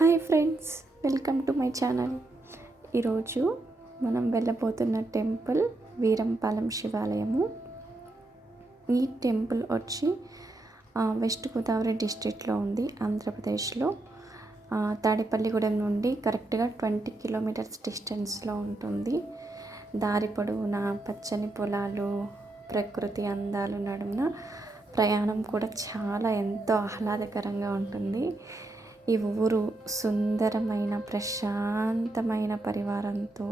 Hi friends, welcome to my channel. ఈరోజు మనం వెళ్ళబోతున్న temple Veerampalem శివాలయము. ఈ టెంపుల్ వచ్చి వెస్ట్ గోదావరి డిస్ట్రిక్ట్లో ఉంది, ఆంధ్రప్రదేశ్లో. తాడేపల్లిగూడెం నుండి కరెక్ట్గా 20 కిలోమీటర్స్ డిస్టెన్స్లో ఉంటుంది. దారి పొడవునా పచ్చని పొలాలు, ప్రకృతి అందాలు నడుమున ప్రయాణం కూడా ఎంతో ఆహ్లాదకరంగా ఉంటుంది. ఈ ఊరు సుందరమైన ప్రశాంతమైన పరివారంతో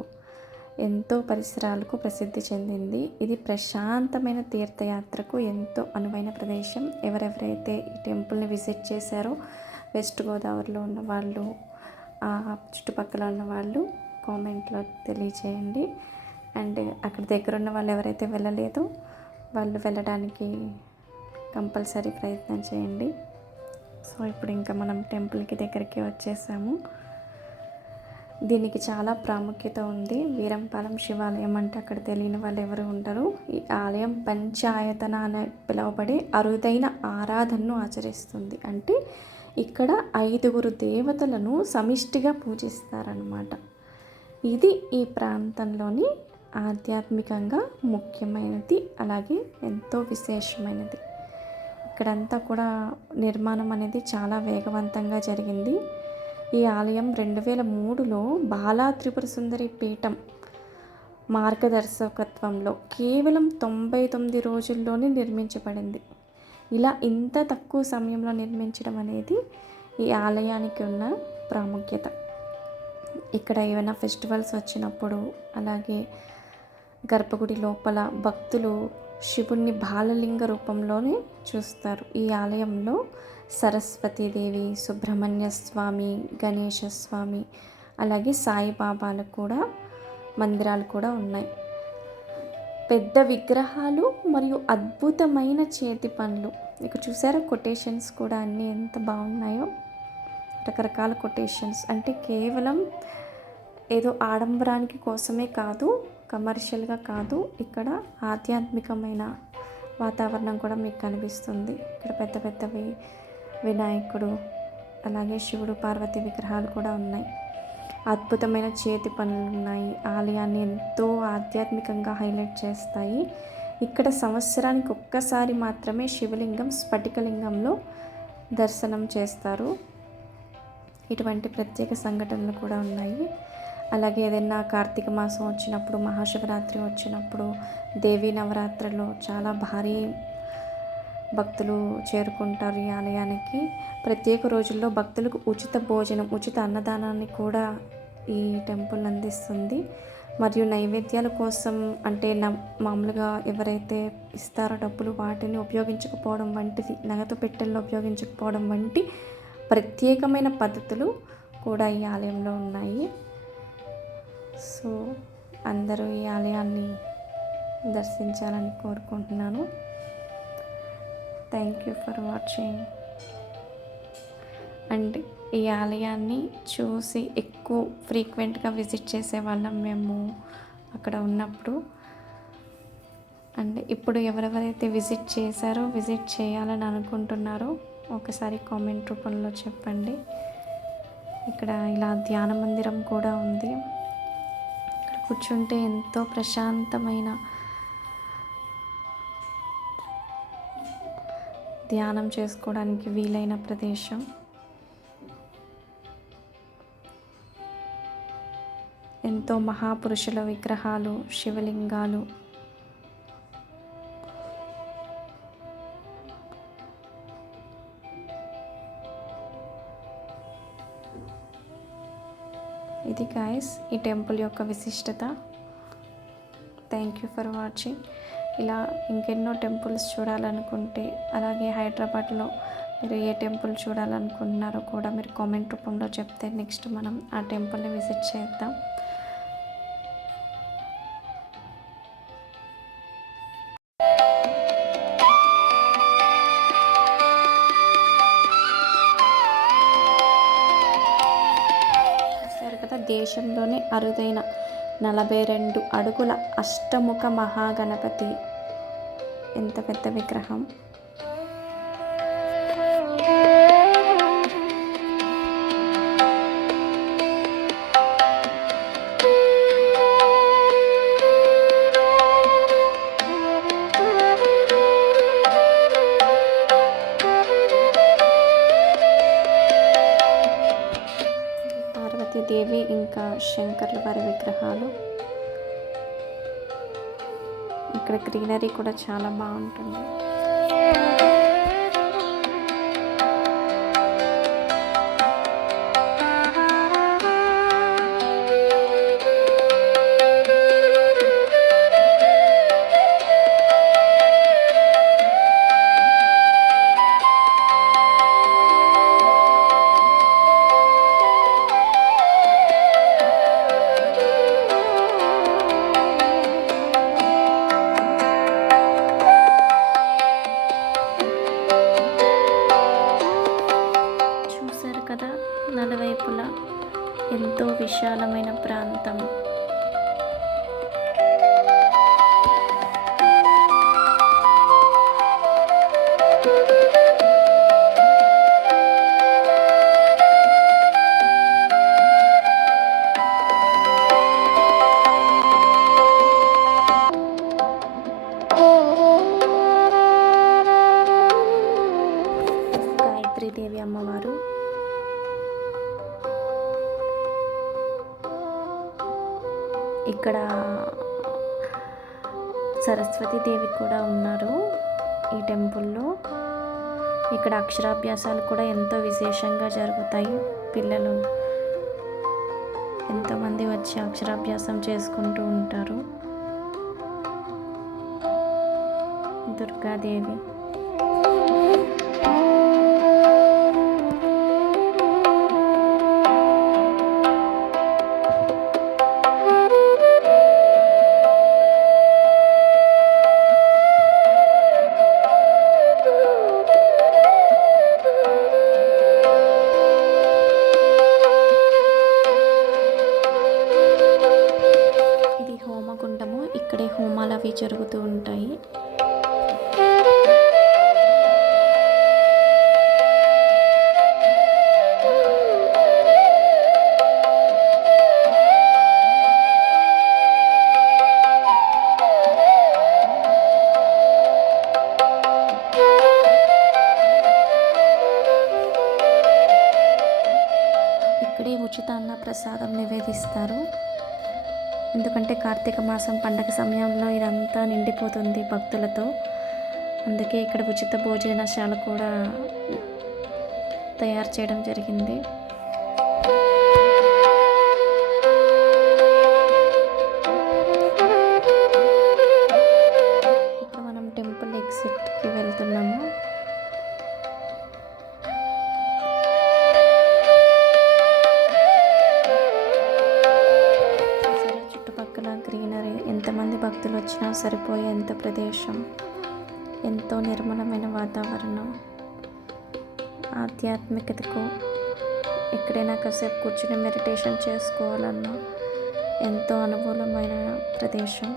ఎంతో పరిసరాలకు ప్రసిద్ధి చెందింది. ఇది ప్రశాంతమైన తీర్థయాత్రకు ఎంతో అనువైన ప్రదేశం. ఎవరెవరైతే ఈ టెంపుల్ని విజిట్ చేశారో వెస్ట్ గోదావరిలో ఉన్న వాళ్ళు, చుట్టుపక్కల ఉన్న వాళ్ళు కామెంట్లో తెలియచేయండి. అండ్ అక్కడ దగ్గర ఉన్న వాళ్ళు ఎవరైతే వెళ్ళలేదో వాళ్ళు వెళ్ళడానికి కంపల్సరీ ప్రయత్నం చేయండి. సో ఇప్పుడు ఇంకా మనం టెంపుల్కి దగ్గరికి వచ్చేసాము. దీనికి చాలా ప్రాముఖ్యత ఉంది. వీరంపాలెం శివాలయం అంటే అక్కడ తెలియని వాళ్ళు ఎవరు ఉండరు. ఈ ఆలయం పంచాయతన అని పిలువబడే అరుదైన ఆరాధనను ఆచరిస్తుంది. అంటే ఇక్కడ 5 దేవతలను సమిష్టిగా పూజిస్తారన్నమాట. ఇది ఈ ప్రాంతంలోని ఆధ్యాత్మికంగా ముఖ్యమైనది, అలాగే ఎంతో విశేషమైనది. ఇక్కడంతా కూడా నిర్మాణం అనేది చాలా వేగవంతంగా జరిగింది. ఈ ఆలయం 2003లో బాలా త్రిపుర సుందరి పీఠం మార్గదర్శకత్వంలో కేవలం 99 రోజుల్లోనే నిర్మించబడింది. ఇలా ఇంత తక్కువ సమయంలో నిర్మించడం అనేది ఈ ఆలయానికి ఉన్న ప్రాముఖ్యత. ఇక్కడ ఏమైనా ఫెస్టివల్స్ వచ్చినప్పుడు, అలాగే గర్భగుడి లోపల భక్తులు శివుణ్ణి బాలలింగ రూపంలోనే చూస్తారు. ఈ ఆలయంలో సరస్వతీదేవి, సుబ్రహ్మణ్య స్వామి, గణేశ స్వామి, అలాగే సాయిబాబాలకు కూడా మందిరాలు కూడా ఉన్నాయి. పెద్ద విగ్రహాలు మరియు అద్భుతమైన చేతి పనులు. ఇక్కడ చూసారా, కొటేషన్స్ కూడా అన్నీ ఎంత బాగున్నాయో. రకరకాల కొటేషన్స్ అంటే కేవలం ఏదో ఆడంబరానికి కోసమే కాదు, కమర్షియల్గా కాదు, ఇక్కడ ఆధ్యాత్మికమైన వాతావరణం కూడా మీకు కనిపిస్తుంది. ఇక్కడ పెద్ద పెద్దవి వినాయకుడు, అలాగే శివుడు పార్వతి విగ్రహాలు కూడా ఉన్నాయి. అద్భుతమైన చేతి పనులు ఉన్నాయి. ఆలయాన్ని ఎంతో ఆధ్యాత్మికంగా హైలైట్ చేస్తాయి. ఇక్కడ సంవత్సరానికి ఒక్కసారి మాత్రమే శివలింగం స్ఫటికలింగంలో దర్శనం చేస్తారు. ఇటువంటి ప్రత్యేక సంఘటనలు కూడా ఉన్నాయి. అలాగే ఏదైనా కార్తీక మాసం వచ్చినప్పుడు, మహాశివరాత్రి వచ్చినప్పుడు, దేవీ నవరాత్రులు చాలా భారీ భక్తులు చేరుకుంటారు ఈ ఆలయానికి. ప్రత్యేక రోజుల్లో భక్తులకు ఉచిత భోజనం, ఉచిత అన్నదానాన్ని కూడా ఈ టెంపుల్ అందిస్తుంది. మరియు నైవేద్యాల కోసం అంటే మామూలుగా ఎవరైతే ఇస్తారో డబ్బులు, వాటిని ఉపయోగించకపోవడం వంటిది, నగదు పెట్టెల్లో ఉపయోగించకపోవడం వంటి ప్రత్యేకమైన పద్ధతులు కూడా ఈ ఆలయంలో ఉన్నాయి. సో అందరూ ఈ ఆలయాన్ని దర్శించాలని కోరుకుంటున్నాను. Thank you for watching. And ఈ ఆలయాన్ని చూసి ఎక్కువ ఫ్రీక్వెంట్గా విజిట్ చేసే వాళ్ళం మేము అక్కడ ఉన్నప్పుడు. అండ్ ఇప్పుడు ఎవరెవరైతే విజిట్ చేశారో, విజిట్ చేయాలని అనుకుంటున్నారో ఒకసారి కామెంట్ రూపంలో చెప్పండి. ఇక్కడ ఇలా ధ్యాన మందిరం కూడా ఉంది. కూర్చుంటే ఎంతో ప్రశాంతమైన ధ్యానం చేసుకోవడానికి వీలైన ప్రదేశం. ఎంతో మహాపురుషుల విగ్రహాలు, శివలింగాలు, ఇది గాయస్ ఈ టెంపుల్ యొక్క విశిష్టత. Thank you for watching. ఇలా ఇంకెన్నో టెంపుల్స్ చూడాలనుకుంటే, అలాగే హైదరాబాద్లో మీరు ఏ టెంపుల్ చూడాలనుకుంటున్నారో కూడా మీరు కామెంట్ రూపంలో చెప్తే నెక్స్ట్ మనం ఆ టెంపుల్ని విజిట్ చేద్దాం. దేశంలోనే అరుదైన 42 అడుగుల అష్టముఖ మహాగణపతి. ఎంత పెద్ద విగ్రహం! దేవి ఇంకా శంకర్ల వారి విగ్రహాలు. ఇక్కడ గ్రీనరీ కూడా చాలా బాగుంటుంది. కదా నలువైపులా ఎంతో విశాలమైన ప్రాంతం. గాయత్రీదేవి అమ్మవారు, ఇక్కడ సరస్వతీదేవి కూడా ఉన్నారు ఈ టెంపుల్లో. ఇక్కడ అక్షరాభ్యాసాలు కూడా ఎంతో విశేషంగా జరుగుతాయి. పిల్లలు ఎంతోమంది వచ్చి అక్షరాభ్యాసం చేసుకుంటూ ఉంటారు. దుర్గాదేవి, ఇక్కడే హోమాలు అవి జరుగుతూ ఉంటాయి. ఇక్కడే ఉచిత అన్న ప్రసాదం నివేదిస్తారు. ఎందుకంటే కార్తీక మాసం పండగ సమయంలో ఇదంతా నిండిపోతుంది భక్తులతో. అందుకే ఇక్కడ ఉచిత భోజనశాల కూడా తయారు చేయడం జరిగింది. ఇప్పుడు మనం టెంపుల్ ఎగ్జిట్కి వెళ్తున్నాము. గ్రీనరీ, ఎంతమంది భక్తులు వచ్చినా సరిపోయేంత ప్రదేశం, ఎంతో నిర్మలమైన వాతావరణం. ఆధ్యాత్మికతకు ఎక్కడైనా కాసేపు కూర్చుని మెడిటేషన్ చేసుకోవాలన్నా ఎంతో అనుకూలమైన ప్రదేశం.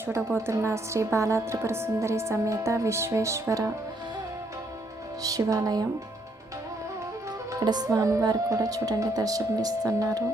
చూడబోతున్న శ్రీ బాలా త్రిపుర సుందరి సమేత విశ్వేశ్వర శివాలయం. ఇక్కడ స్వామివారు కూడా చూడండి దర్శనమిస్తున్నారు.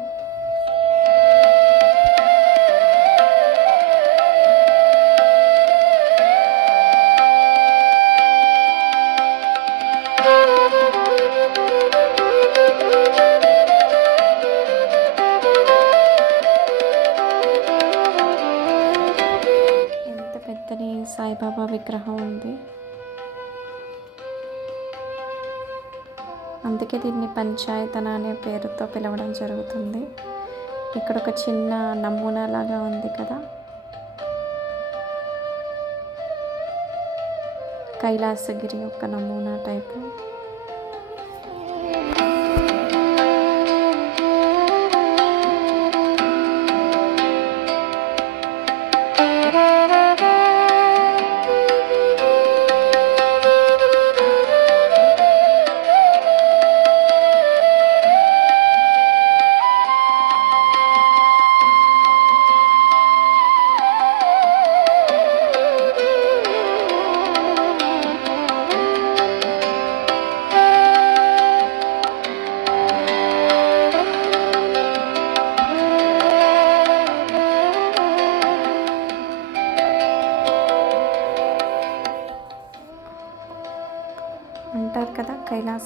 సాయిబాబా విగ్రహం ఉంది. అందుకే దీన్ని పంచాయతన అనే పేరుతో పిలవడం జరుగుతుంది. ఇక్కడ ఒక చిన్న నమూనా లాగా ఉంది కదా, కైలాసగిరి యొక్క నమూనా టైపు.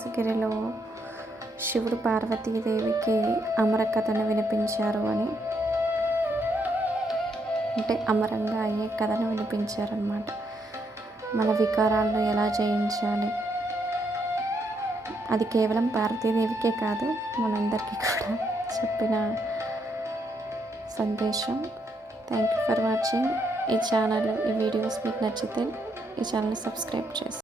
కైలాసగిరిలో శివుడు పార్వతీదేవికి అమర కథను వినిపించారు అని, అంటే అమరంగా అయ్యే కథను వినిపించారనమాట. మన వికారాలను ఎలా జయించాలి, అది కేవలం పార్వతీదేవికే కాదు మనందరికీ కూడా చెప్పిన సందేశం. థ్యాంక్ యూ ఫర్ వాచింగ్ ఈ ఛానల్. ఈ వీడియోస్ మీకు నచ్చితే ఈ ఛానల్ని సబ్స్క్రైబ్ చేస్తాను.